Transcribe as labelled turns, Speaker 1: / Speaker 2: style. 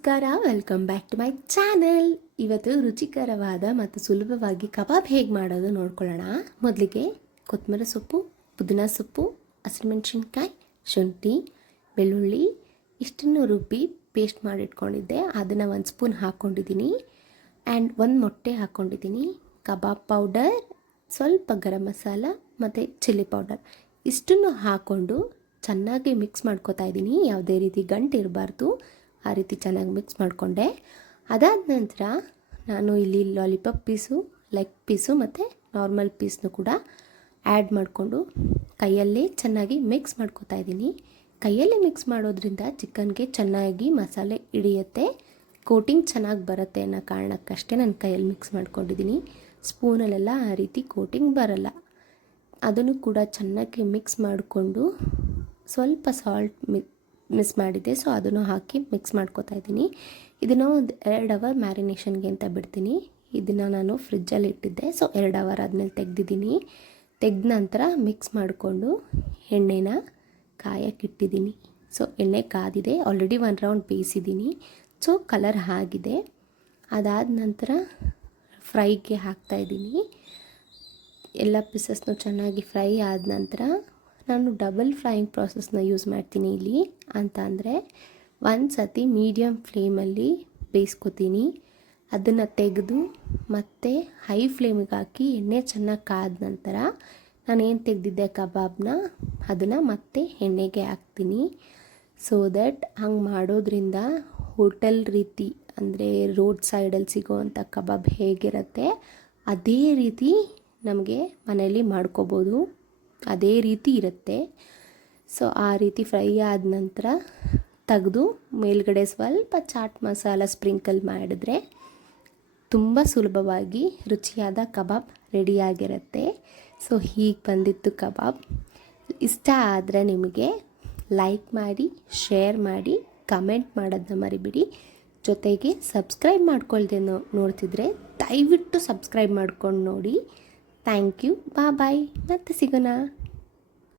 Speaker 1: ನಮಸ್ಕಾರ welcome back to my channel ಇವತ್ತು ರುಚಿಕರವಾದ ಮತ್ತು ಸುಲಭವಾಗಿ ಕಬಾಬ್ ಹೇಗೆ ಮಾಡೋದು ನೋಡ್ಕೊಳ್ಳೋಣ. ಮೊದಲಿಗೆ ಕೊತ್ತಂಬರಿ ಸೊಪ್ಪು, ಪುದೀನ ಸೊಪ್ಪು ಹಸಿಮೆಣ್ಸಿನ್ಕಾಯಿ ಶುಂಠಿ, ಬೆಳ್ಳುಳ್ಳಿ ಇಷ್ಟನ್ನು ರುಬ್ಬಿ ಪೇಸ್ಟ್ ಮಾಡಿಟ್ಕೊಂಡಿದ್ದೆ. ಅದನ್ನು ಒಂದು ಸ್ಪೂನ್ ಹಾಕ್ಕೊಂಡಿದ್ದೀನಿ. ಆ್ಯಂಡ್ ಒಂದು ಮೊಟ್ಟೆ ಹಾಕ್ಕೊಂಡಿದ್ದೀನಿ. ಕಬಾಬ್ ಪೌಡರ್ ಸ್ವಲ್ಪ ಗರಂ ಮಸಾಲ ಮತ್ತು ಚಿಲ್ಲಿ ಪೌಡರ್ ಇಷ್ಟನ್ನು ಹಾಕ್ಕೊಂಡು ಚೆನ್ನಾಗಿ ಮಿಕ್ಸ್ ಮಾಡ್ಕೊತಾ ಇದ್ದೀನಿ. ಯಾವುದೇ ರೀತಿ ಗಂಟು ಇರಬಾರ್ದು. ಆ ರೀತಿ ಚೆನ್ನಾಗಿ ಮಿಕ್ಸ್ ಮಾಡಿಕೊಂಡೆ. ಅದಾದ ನಂತರ ನಾನು ಇಲ್ಲಿ ಲಾಲಿಪಾಪ್ ಪೀಸು, ಲೆಗ್ ಪೀಸು ಮತ್ತು ನಾರ್ಮಲ್ ಪೀಸ್ನು ಕೂಡ ಆ್ಯಡ್ ಮಾಡಿಕೊಂಡು ಕೈಯಲ್ಲೇ ಚೆನ್ನಾಗಿ ಮಿಕ್ಸ್ ಮಾಡ್ಕೊತಾ ಇದ್ದೀನಿ. ಕೈಯಲ್ಲೇ ಮಿಕ್ಸ್ ಮಾಡೋದ್ರಿಂದ ಚಿಕನ್ಗೆ ಚೆನ್ನಾಗಿ ಮಸಾಲೆ ಹಿಡಿಯುತ್ತೆ. ಕೋಟಿಂಗ್ ಚೆನ್ನಾಗಿ ಬರುತ್ತೆ ಅನ್ನೋ ಕಾರಣಕ್ಕಷ್ಟೇ ನಾನು ಕೈಯಲ್ಲಿ ಮಿಕ್ಸ್ ಮಾಡ್ಕೊಂಡಿದ್ದೀನಿ. ಸ್ಪೂನಲ್ಲೆಲ್ಲ ಆ ರೀತಿ ಕೋಟಿಂಗ್ ಬರಲ್ಲ. ಅದನ್ನು ಕೂಡ ಚೆನ್ನಾಗಿ ಮಿಕ್ಸ್ ಮಾಡಿಕೊಂಡು ಸ್ವಲ್ಪ ಸಾಲ್ಟ್ ಮಿ ಮಿಸ್ ಮಾಡಿದ್ದೆ ಸೊ ಅದನ್ನು ಹಾಕಿ ಮಿಕ್ಸ್ ಮಾಡ್ಕೊತಾ ಇದ್ದೀನಿ. ಇದನ್ನು ಒಂದು ಎರಡು ಅವರ್ ಮ್ಯಾರಿನೇಷನ್ಗೆ ಅಂತ ಬಿಡ್ತೀನಿ. ಇದನ್ನು ನಾನು ಫ್ರಿಜ್ಜಲ್ಲಿ ಇಟ್ಟಿದ್ದೆ ಸೊ ಎರಡು ಅವರ್ ಆದಮೇಲೆ ತೆಗ್ದಿದ್ದೀನಿ. ತೆಗೆದ ನಂತರ ಮಿಕ್ಸ್ ಮಾಡಿಕೊಂಡು ಎಣ್ಣೆನ ಕಾಯಕ್ಕಿಟ್ಟಿದ್ದೀನಿ ಸೊ ಎಣ್ಣೆ ಕಾದಿದೆ ಆಲ್ರೆಡಿ ಒನ್ ರೌಂಡ್ ಬೇಯಿಸಿದ್ದೀನಿ. ಸೊ ಕಲರ್ ಆಗಿದೆ. ಅದಾದ ನಂತರ ಫ್ರೈಗೆ ಹಾಕ್ತಾಯಿದ್ದೀನಿ ಎಲ್ಲ ಪೀಸಸ್ನು ಚೆನ್ನಾಗಿ ಫ್ರೈ ಆದ ನಂತರ ನಾನು ಡಬಲ್ ಫ್ರೈಯಿಂಗ್ ಪ್ರಾಸೆಸ್ನ ಯೂಸ್ ಮಾಡ್ತೀನಿ ಇಲ್ಲಿ. ಅಂತ ಅಂದರೆ ಒಂದು ಸತಿ ಮೀಡಿಯಮ್ ಫ್ಲೇಮಲ್ಲಿ ಬೇಯಿಸ್ಕೊತೀನಿ. ಅದನ್ನು ತೆಗೆದು ಮತ್ತೆ ಹೈ ಫ್ಲೇಮಿಗೆ ಹಾಕಿ ಎಣ್ಣೆ ಚೆನ್ನಾಗಿ ಕಾದ ನಂತರ ನಾನೇನು ತೆಗೆದಿದ್ದೆ ಕಬಾಬ್ನ ಅದನ್ನು ಮತ್ತೆ ಎಣ್ಣೆಗೆ ಹಾಕ್ತೀನಿ. ಸೊ ದಟ್ ಹಂಗೆ ಮಾಡೋದ್ರಿಂದ ಹೋಟೆಲ್ ರೀತಿ ಅಂದರೆ ರೋಡ್ ಸೈಡಲ್ಲಿ ಸಿಗೋವಂಥ ಕಬಾಬ್ ಹೇಗಿರುತ್ತೆ ಅದೇ ರೀತಿ ನಮಗೆ ಮನೆಯಲ್ಲಿ ಮಾಡ್ಕೋಬೋದು. ಅದೇ ರೀತಿ ಇರುತ್ತೆ. ಸೊ ಆ ರೀತಿ ಫ್ರೈ ಆದ ನಂತರ ತೆಗೆದು ಮೇಲ್ಗಡೆ ಸ್ವಲ್ಪ ಚಾಟ್ ಮಸಾಲ ಸ್ಪ್ರಿಂಕಲ್ ಮಾಡಿದ್ರೆ ತುಂಬ ಸುಲಭವಾಗಿ ರುಚಿಯಾದ ಕಬಾಬ್ ರೆಡಿಯಾಗಿರುತ್ತೆ ಸೊ ಹೀಗೆ ಬಂದಿತ್ತು ಕಬಾಬ್. ಇಷ್ಟ ಆದರೆ ನಿಮಗೆ ಲೈಕ್ ಮಾಡಿ ಶೇರ್ ಮಾಡಿ ಕಮೆಂಟ್ ಮಾಡೋದನ್ನ ಮರಿಬಿಡಿ. ಜೊತೆಗೆ ಸಬ್ಸ್ಕ್ರೈಬ್ ಮಾಡ್ಕೊಳ್ದೆ ನೋಡ್ತಿದ್ರೆ ದಯವಿಟ್ಟು ಸಬ್ಸ್ಕ್ರೈಬ್ ಮಾಡ್ಕೊಂಡು ನೋಡಿ. ಥ್ಯಾಂಕ್ ಯು ಬಾ ಬಾಯ್ ಮತ್ತೆ ಸಿಗೋಣ